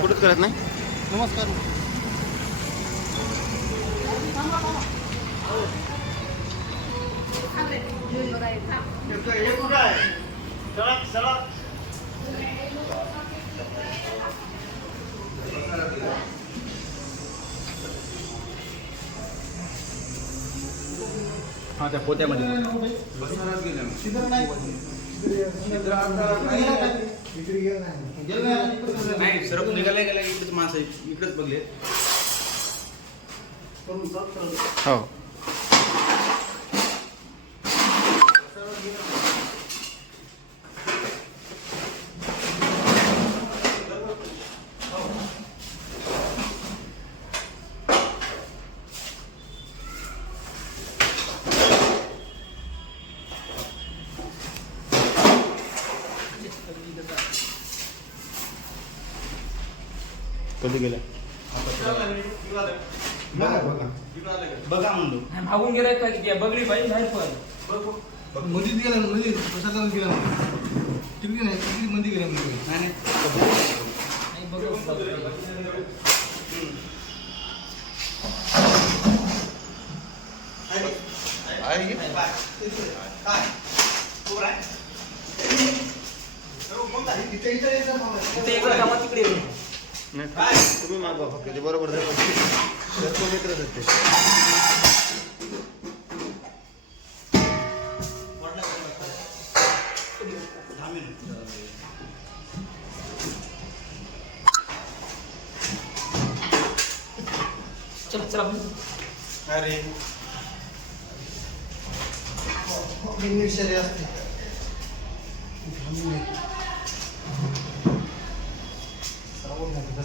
कुठंच करत नाही? नमस्कार. हा त्या पोत्यामध्ये. नाही नाही सरप गेल्या इकडेच माणसं इकडेच बघले. हो. कधी गेल्या बघा म्हणलो मागून गेलाय का? की बघली पाहिजे बाहेर पण मध्ये गेला ना मध्ये प्रशासनात गेला ना. तिकडे नाही तिकडे मध्ये गेला मध्ये नाही नाही. बघू. तिथे इकडे कामा तिकडे येऊ. नाही तुम्ही मागवा फक्त ते. बरोबर जर तो मित्रच आहेत ते चला चला. अरे. निषेध असते.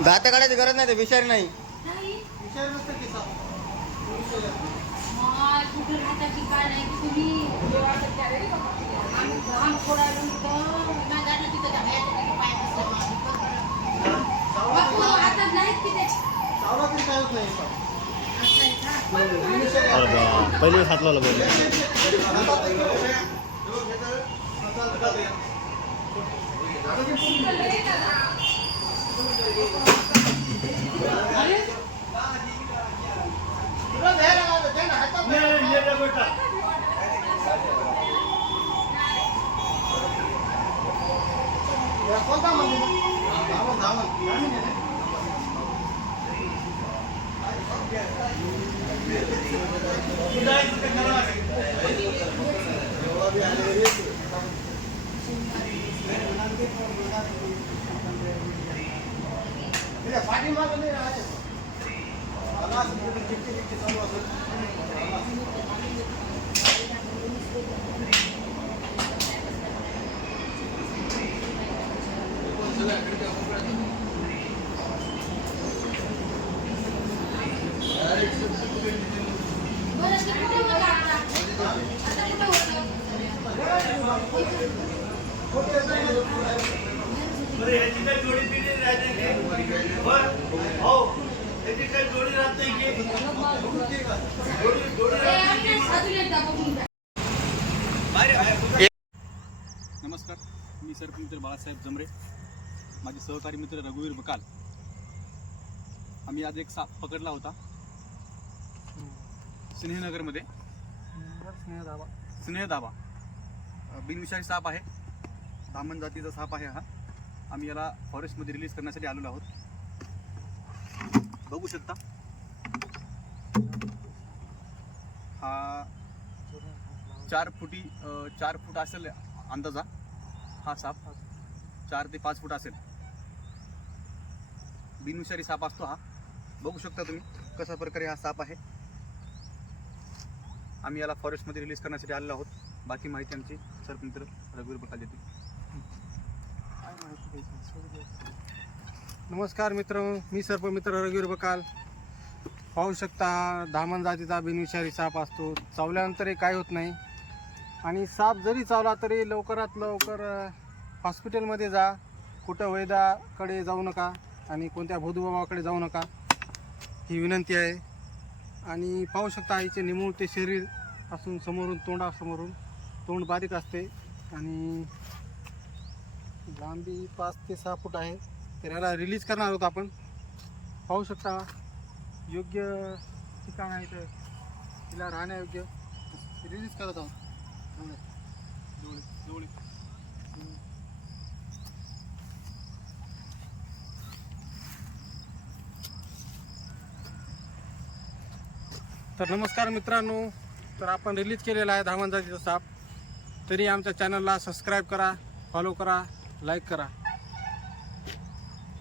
दात काढायची गरज नाही ते विषारी नाही. कुठे राहता की काय नाही की तुम्ही असं आहे का? पाठीमागं नाही राहायचं. आला असं कुठे चिठ्ठी बिठ्ठी चालू असेल. बरं, ते कुठे होतं आता? आता कुठे होतं? नमस्कार मी सरपंच बाळासाहेब जमरे. माझे सहकारी मित्र रघुवीर बकाल. आम्ही आज एक साप पकडला होता. स्नेहनगरमध्ये स्नेहदाबा अ, बिनविषारी साप आहे. धामण जातीचा साप आहे हा. आम्ही याला फॉरेस्टमध्ये रिलीज करण्यासाठी आलेलो आहोत. बघू शकता. हा चार फुटी चार फूट असेल अंदाजा हा साप. चार ते पाच फूट असेल. बिनविषारी साप असतो हा. बघू शकता तुम्ही कशा प्रकारे हा साप आहे. आम्ही याला फॉरेस्टमध्ये रिलीज करण्यासाठी आलेलो आहोत. बाकी माहिती आमची सरपंच रघुवीर बकाल देतील. नमस्कार मित्र मी सर्प मित्र रघुवीर बकाल. पाहू शकता धामण जातीचा बिनविषारी साप असतो. चावल्यानंतरही काय होत नाही. आणि साप जरी चावला तरी लवकरात लवकर हॉस्पिटलमध्ये जा. कुठं वैद्याकडे जाऊ नका आणि कोणत्या भोदूबाबाकडे जाऊ नका. ही विनंती आहे. आणि पाहू शकता आईचे निमुळते शरीर असून समोरून तोंडासमोरून तोंड बारीक असते. आणि लांबी पाच ते सहा फूट आहे. तर याला रिलीज करणार आहोत आपण. पाहू शकता योग्य ठिकाण आहे तर तिला राहण्यायोग्य. रिलीज करत आहोत. जवळ- जवळ. तर नमस्कार मित्रांनो. तर आपण रिलीज केलेला आहे धामण जातीचा साप. तरी आमच्या चॅनलला सबस्क्राईब करा फॉलो करा. लाईक करा.